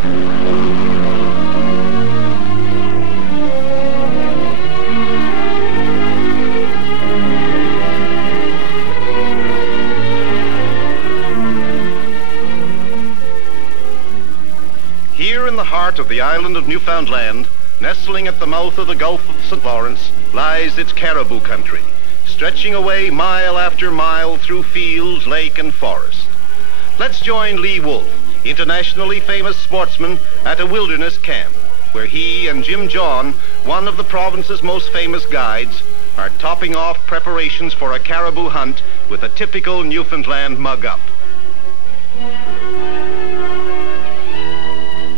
Here in the heart of the island of Newfoundland, nestling at the mouth of the Gulf of St. Lawrence, lies its caribou country, stretching away mile after mile through fields, lake, and forest. Let's join Lee Wulff, internationally famous sportsman, at a wilderness camp, where he and Jim John, one of the province's most famous guides, are topping off preparations for a caribou hunt with a typical Newfoundland mug-up.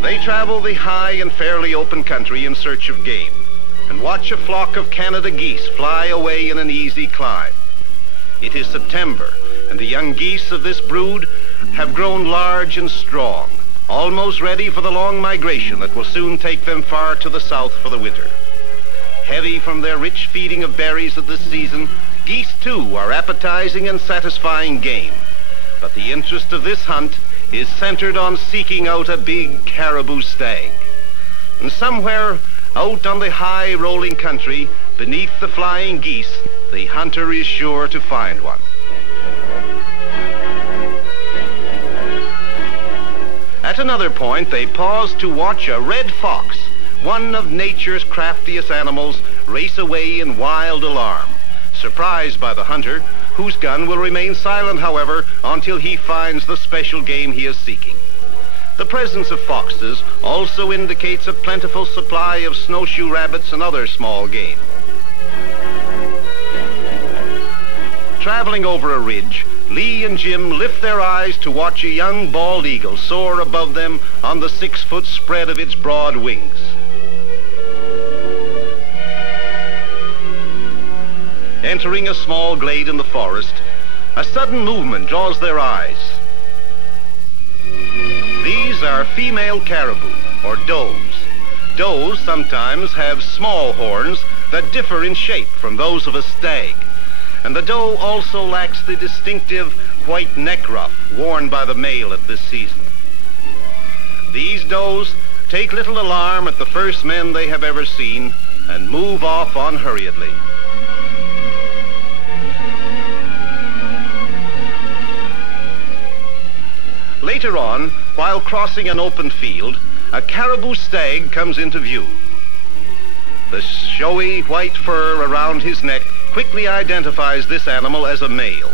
They travel the high and fairly open country in search of game and watch a flock of Canada geese fly away in an easy climb. It is September, and the young geese of this brood have grown large and strong, almost ready for the long migration that will soon take them far to the south for the winter. Heavy from their rich feeding of berries at this season, geese too are appetizing and satisfying game. But the interest of this hunt is centered on seeking out a big caribou stag. And somewhere out on the high rolling country, beneath the flying geese, the hunter is sure to find one. At another point, they pause to watch a red fox, one of nature's craftiest animals, race away in wild alarm, surprised by the hunter, whose gun will remain silent, however, until he finds the special game he is seeking. The presence of foxes also indicates a plentiful supply of snowshoe rabbits and other small game. Traveling over a ridge, Lee and Jim lift their eyes to watch a young bald eagle soar above them on the 6-foot spread of its broad wings. Entering a small glade in the forest, a sudden movement draws their eyes. These are female caribou, or does. Does sometimes have small horns that differ in shape from those of a stag, and the doe also lacks the distinctive white neck ruff worn by the male at this season. These does take little alarm at the first men they have ever seen and move off unhurriedly. Later on, while crossing an open field, a caribou stag comes into view. The showy white fur around his neck quickly identifies this animal as a male.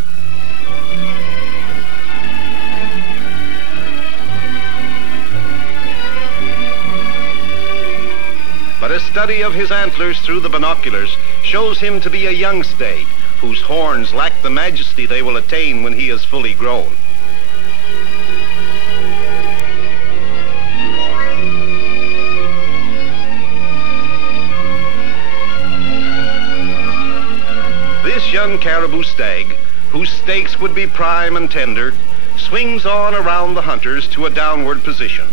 But a study of his antlers through the binoculars shows him to be a young stag, whose horns lack the majesty they will attain when he is fully grown. This young caribou stag, whose steaks would be prime and tender, swings on around the hunters to a downward position.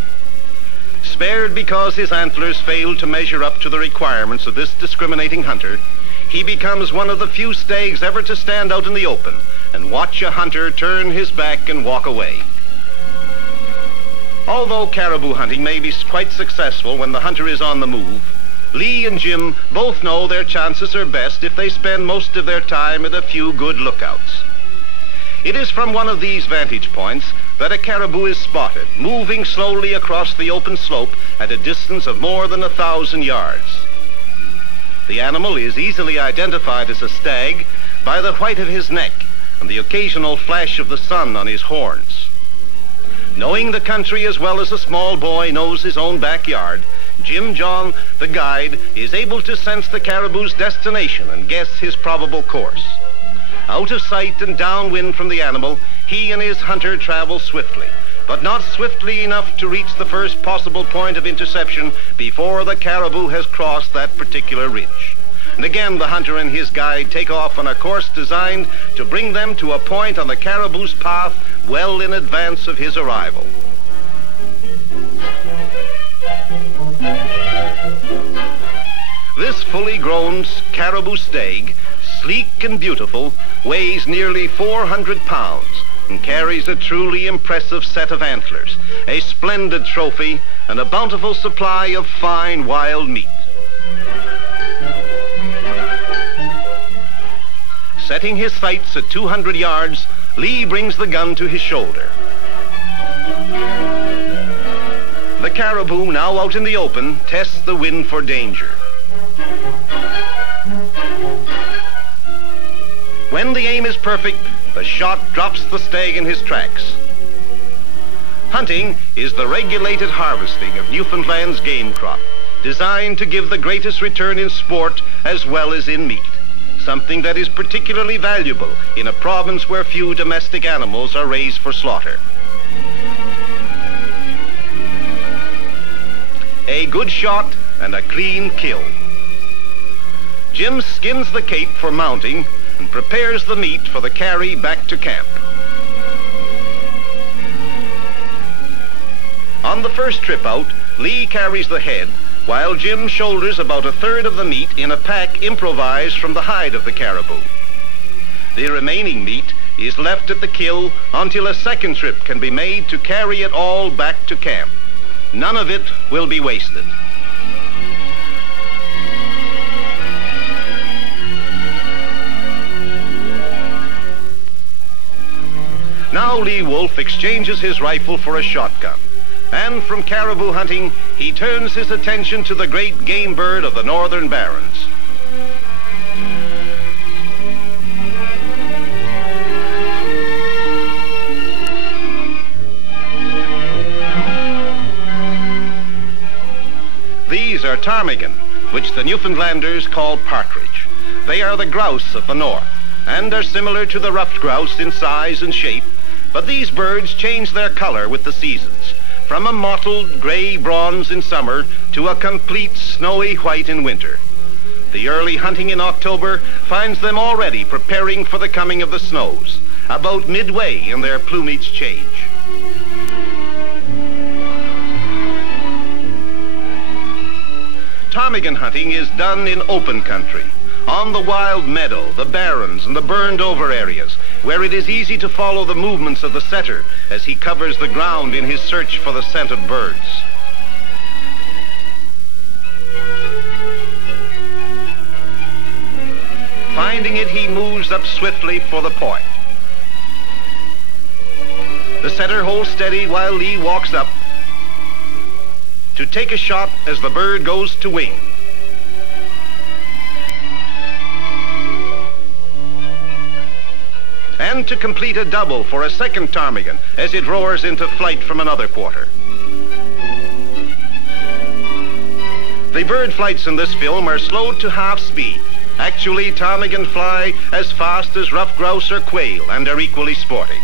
Spared because his antlers failed to measure up to the requirements of this discriminating hunter, he becomes one of the few stags ever to stand out in the open and watch a hunter turn his back and walk away. Although caribou hunting may be quite successful when the hunter is on the move, Lee and Jim both know their chances are best if they spend most of their time at a few good lookouts. It is from one of these vantage points that a caribou is spotted, moving slowly across the open slope at a distance of more than 1,000 yards. The animal is easily identified as a stag by the white of his neck and the occasional flash of the sun on his horns. Knowing the country as well as a small boy knows his own backyard, Jim John, the guide, is able to sense the caribou's destination and guess his probable course. Out of sight and downwind from the animal, he and his hunter travel swiftly, but not swiftly enough to reach the first possible point of interception before the caribou has crossed that particular ridge. And again, the hunter and his guide take off on a course designed to bring them to a point on the caribou's path well in advance of his arrival. This fully grown caribou stag, sleek and beautiful, weighs nearly 400 pounds and carries a truly impressive set of antlers, a splendid trophy, and a bountiful supply of fine wild meat. Setting his sights at 200 yards, Lee brings the gun to his shoulder. The caribou, now out in the open, tests the wind for danger. When the aim is perfect, the shot drops the stag in his tracks. Hunting is the regulated harvesting of Newfoundland's game crop, designed to give the greatest return in sport as well as in meat, something that is particularly valuable in a province where few domestic animals are raised for slaughter. A good shot and a clean kill. Jim skins the cape for mounting and prepares the meat for the carry back to camp. On the first trip out, Lee carries the head, while Jim shoulders about a third of the meat in a pack improvised from the hide of the caribou. The remaining meat is left at the kill until a second trip can be made to carry it all back to camp. None of it will be wasted. Now Lee Wulff exchanges his rifle for a shotgun, and from caribou hunting, he turns his attention to the great game bird of the northern barrens. These are ptarmigan, which the Newfoundlanders call partridge. They are the grouse of the north, and are similar to the ruffed grouse in size and shape, but these birds change their color with the seasons, from a mottled gray bronze in summer to a complete snowy white in winter. The early hunting in October finds them already preparing for the coming of the snows, about midway in their plumage change. Ptarmigan hunting is done in open country, on the wild meadow, the barrens, and the burned-over areas, where it is easy to follow the movements of the setter as he covers the ground in his search for the scented birds. Finding it, he moves up swiftly for the point. The setter holds steady while Lee walks up to take a shot as the bird goes to wing. And to complete a double for a second ptarmigan as it roars into flight from another quarter. The bird flights in this film are slowed to half speed. Actually, ptarmigan fly as fast as ruffed grouse or quail and are equally sporting.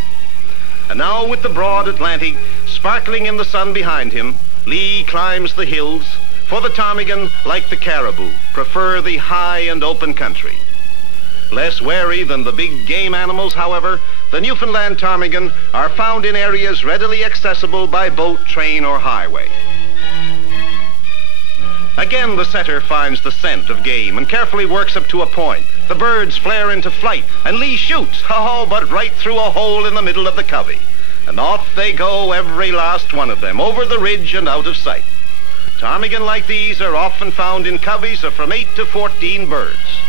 And now, with the broad Atlantic sparkling in the sun behind him, Lee climbs the hills, for the ptarmigan, like the caribou, prefer the high and open country. Less wary than the big game animals, however, the Newfoundland ptarmigan are found in areas readily accessible by boat, train, or highway. Again, the setter finds the scent of game and carefully works up to a point. The birds flare into flight, and Lee shoots, but right through a hole in the middle of the covey. And off they go, every last one of them, over the ridge and out of sight. Ptarmigan like these are often found in coveys of from 8 to 14 birds.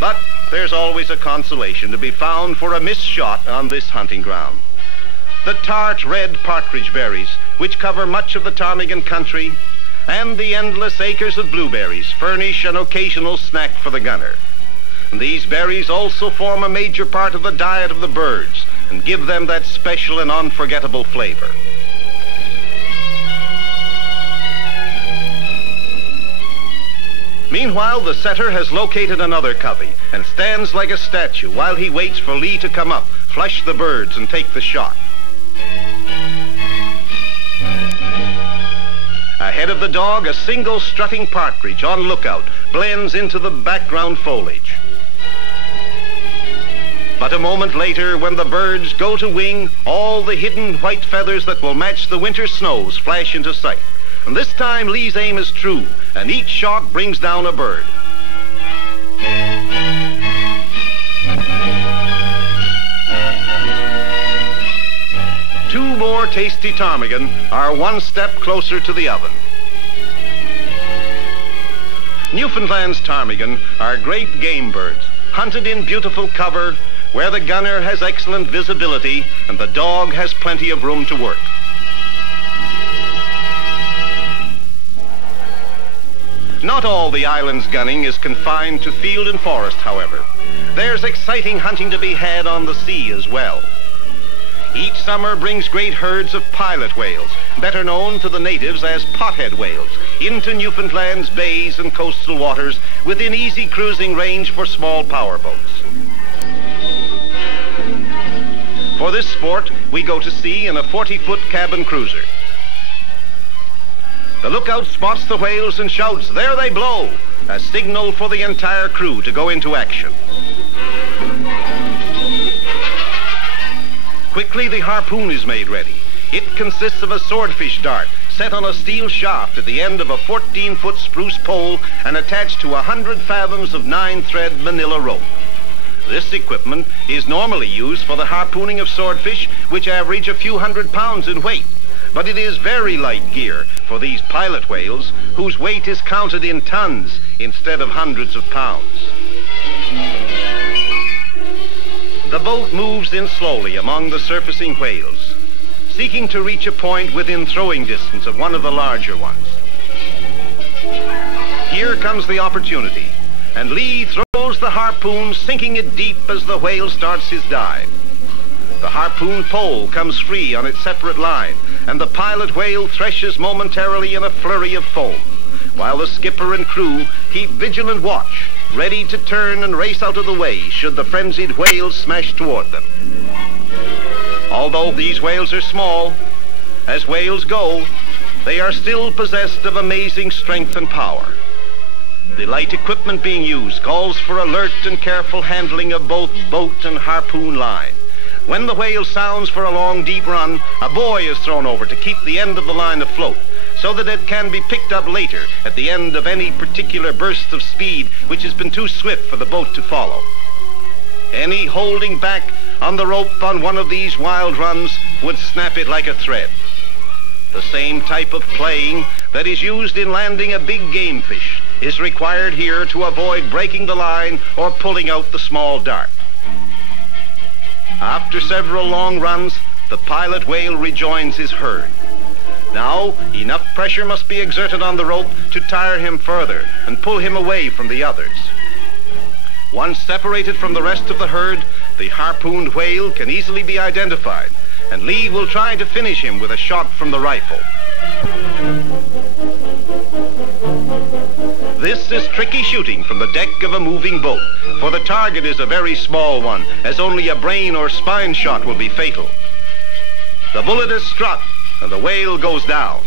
But there's always a consolation to be found for a missed shot on this hunting ground. The tart red partridge berries, which cover much of the ptarmigan country, and the endless acres of blueberries furnish an occasional snack for the gunner. And these berries also form a major part of the diet of the birds and give them that special and unforgettable flavor. Meanwhile, the setter has located another covey and stands like a statue while he waits for Lee to come up, flush the birds, and take the shot. Ahead of the dog, a single strutting partridge on lookout blends into the background foliage. But a moment later, when the birds go to wing, all the hidden white feathers that will match the winter snows flash into sight. And this time, Lee's aim is true, and each shot brings down a bird. Two more tasty ptarmigan are one step closer to the oven. Newfoundland's ptarmigan are great game birds, hunted in beautiful cover, where the gunner has excellent visibility and the dog has plenty of room to work. Not all the island's gunning is confined to field and forest, however. There's exciting hunting to be had on the sea as well. Each summer brings great herds of pilot whales, better known to the natives as pothead whales, into Newfoundland's bays and coastal waters within easy cruising range for small power boats. For this sport, we go to sea in a 40-foot cabin cruiser. The lookout spots the whales and shouts, "There they blow!" a signal for the entire crew to go into action. Quickly, the harpoon is made ready. It consists of a swordfish dart set on a steel shaft at the end of a 14-foot spruce pole and attached to 100 fathoms of 9-thread manila rope. This equipment is normally used for the harpooning of swordfish, which average a few hundred pounds in weight. But it is very light gear for these pilot whales, whose weight is counted in tons instead of hundreds of pounds. The boat moves in slowly among the surfacing whales, seeking to reach a point within throwing distance of one of the larger ones. Here comes the opportunity, and Lee throws the harpoon, sinking it deep as the whale starts his dive. The harpoon pole comes free on its separate line, and the pilot whale threshes momentarily in a flurry of foam, while the skipper and crew keep vigilant watch, ready to turn and race out of the way should the frenzied whales smash toward them. Although these whales are small, as whales go, they are still possessed of amazing strength and power. The light equipment being used calls for alert and careful handling of both boat and harpoon line. When the whale sounds for a long, deep run, a buoy is thrown over to keep the end of the line afloat, so that it can be picked up later at the end of any particular burst of speed which has been too swift for the boat to follow. Any holding back on the rope on one of these wild runs would snap it like a thread. The same type of playing that is used in landing a big game fish is required here to avoid breaking the line or pulling out the small dart. After several long runs, the pilot whale rejoins his herd. Now, enough pressure must be exerted on the rope to tire him further and pull him away from the others. Once separated from the rest of the herd, the harpooned whale can easily be identified, and Lee will try to finish him with a shot from the rifle. This is tricky shooting from the deck of a moving boat, for the target is a very small one, as only a brain or spine shot will be fatal. The bullet is struck, and the whale goes down.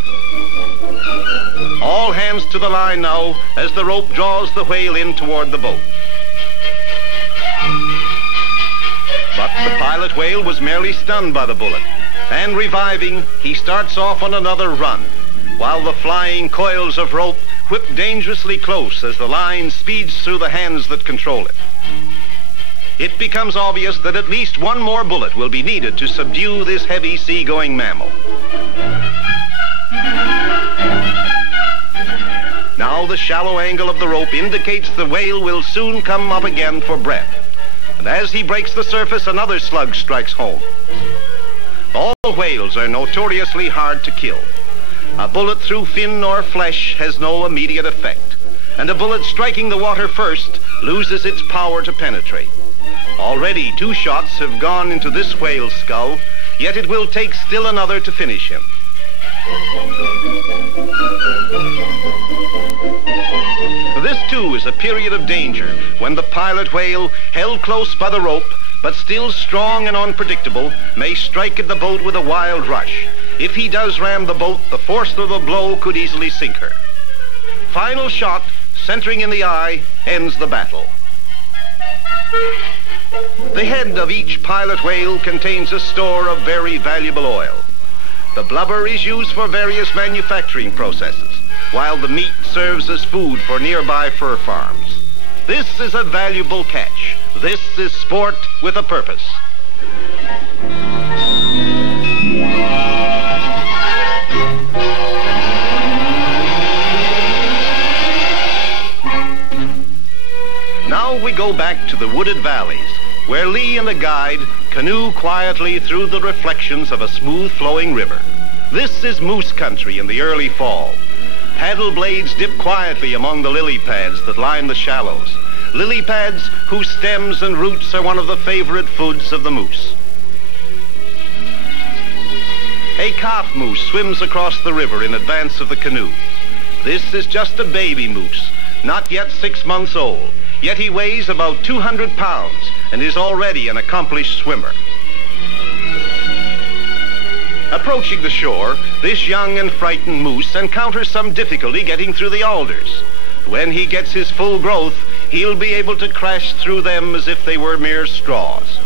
All hands to the line now, as the rope draws the whale in toward the boat. But the pilot whale was merely stunned by the bullet, and reviving, he starts off on another run, while the flying coils of rope whip dangerously close as the line speeds through the hands that control it. It becomes obvious that at least one more bullet will be needed to subdue this heavy seagoing mammal. Now the shallow angle of the rope indicates the whale will soon come up again for breath. And as he breaks the surface, another slug strikes home. All whales are notoriously hard to kill. A bullet through fin or flesh has no immediate effect, and a bullet striking the water first loses its power to penetrate. Already 2 shots have gone into this whale's skull, yet it will take still another to finish him. This too is a period of danger when the pilot whale, held close by the rope, but still strong and unpredictable, may strike at the boat with a wild rush. If he does ram the boat, the force of the blow could easily sink her. Final shot, centering in the eye, ends the battle. The head of each pilot whale contains a store of very valuable oil. The blubber is used for various manufacturing processes, while the meat serves as food for nearby fur farms. This is a valuable catch. This is sport with a purpose. Now we go back to the wooded valleys, where Lee and a guide canoe quietly through the reflections of a smooth-flowing river. This is moose country in the early fall. Paddle blades dip quietly among the lily pads that line the shallows. Lily pads whose stems and roots are one of the favorite foods of the moose. A calf moose swims across the river in advance of the canoe. This is just a baby moose, not yet 6 months old, yet he weighs about 200 pounds and is already an accomplished swimmer. Approaching the shore, this young and frightened moose encounters some difficulty getting through the alders. When he gets his full growth, he'll be able to crash through them as if they were mere straws.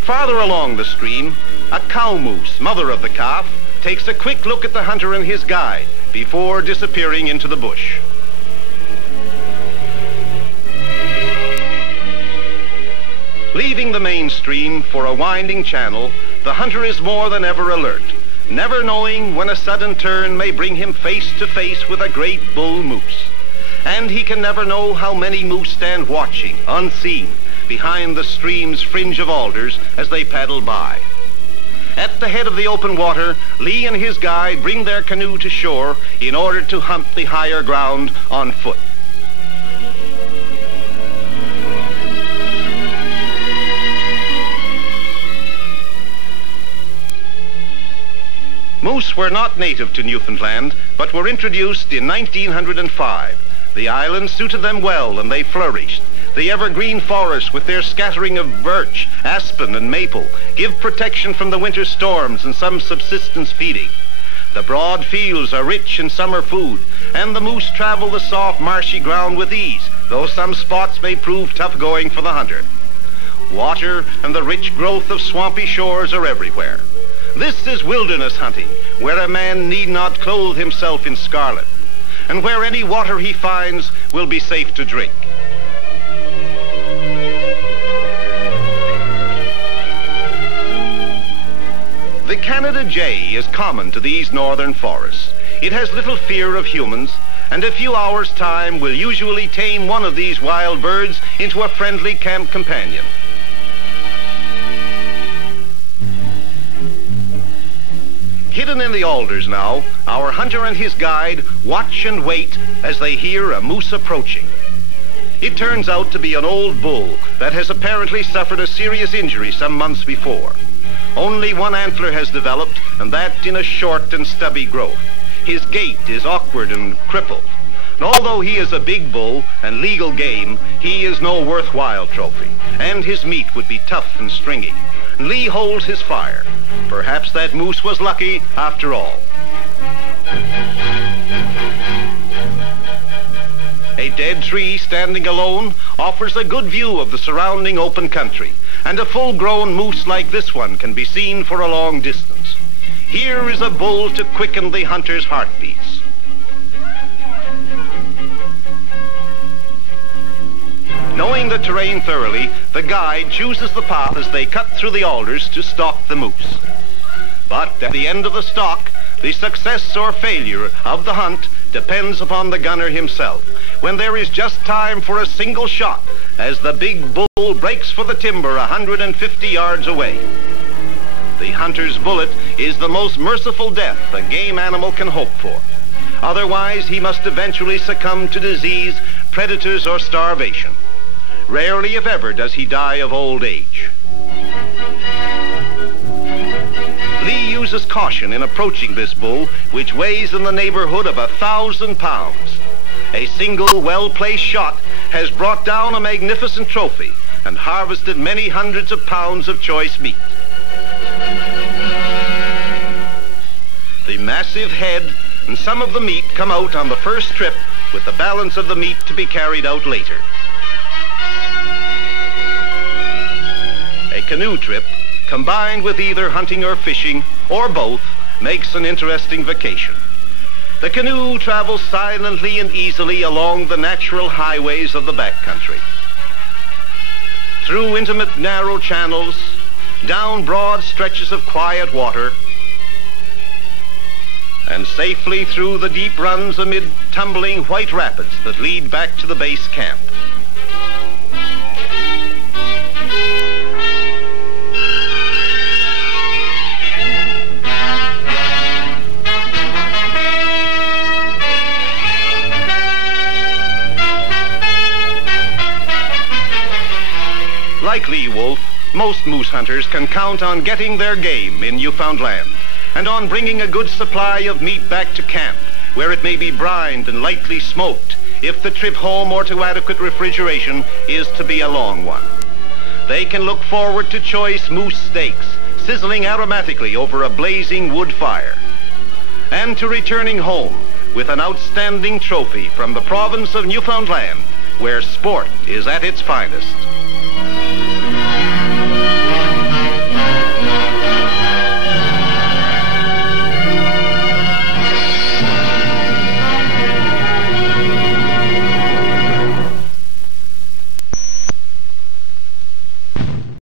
Farther along the stream, a cow moose, mother of the calf, takes a quick look at the hunter and his guide before disappearing into the bush. Leaving the main stream for a winding channel, the hunter is more than ever alert, never knowing when a sudden turn may bring him face to face with a great bull moose. And he can never know how many moose stand watching, unseen, behind the stream's fringe of alders as they paddle by. At the head of the open water, Lee and his guide bring their canoe to shore in order to hunt the higher ground on foot. Moose were not native to Newfoundland, but were introduced in 1905. The island suited them well and they flourished. The evergreen forests with their scattering of birch, aspen and maple give protection from the winter storms and some subsistence feeding. The broad fields are rich in summer food, and the moose travel the soft marshy ground with ease, though some spots may prove tough going for the hunter. Water and the rich growth of swampy shores are everywhere. This is wilderness hunting, where a man need not clothe himself in scarlet, and where any water he finds will be safe to drink. The Canada jay is common to these northern forests. It has little fear of humans, and a few hours' time will usually tame one of these wild birds into a friendly camp companion. Hidden in the alders now, our hunter and his guide watch and wait as they hear a moose approaching. It turns out to be an old bull that has apparently suffered a serious injury some months before. Only one antler has developed, and that in a short and stubby growth. His gait is awkward and crippled. And although he is a big bull and legal game, he is no worthwhile trophy, and his meat would be tough and stringy. Lee holds his fire. Perhaps that moose was lucky after all. A dead tree standing alone offers a good view of the surrounding open country, and a full-grown moose like this one can be seen for a long distance. Here is a bull to quicken the hunter's heartbeats. Knowing the terrain thoroughly, the guide chooses the path as they cut through the alders to stalk the moose. But at the end of the stalk, the success or failure of the hunt depends upon the gunner himself, when there is just time for a single shot as the big bull breaks for the timber 150 yards away. The hunter's bullet is the most merciful death a game animal can hope for. Otherwise, he must eventually succumb to disease, predators, or starvation. Rarely, if ever, does he die of old age. Lee uses caution in approaching this bull, which weighs in the neighborhood of 1,000 pounds. A single well-placed shot has brought down a magnificent trophy and harvested many hundreds of pounds of choice meat. The massive head and some of the meat come out on the first trip, with the balance of the meat to be carried out later. A canoe trip, combined with either hunting or fishing, or both, makes an interesting vacation. The canoe travels silently and easily along the natural highways of the backcountry. Through intimate narrow channels, down broad stretches of quiet water, and safely through the deep runs amid tumbling white rapids that lead back to the base camp. Like Lee Wulff, most moose hunters can count on getting their game in Newfoundland and on bringing a good supply of meat back to camp, where it may be brined and lightly smoked if the trip home or to adequate refrigeration is to be a long one. They can look forward to choice moose steaks sizzling aromatically over a blazing wood fire, and to returning home with an outstanding trophy from the province of Newfoundland, where sport is at its finest.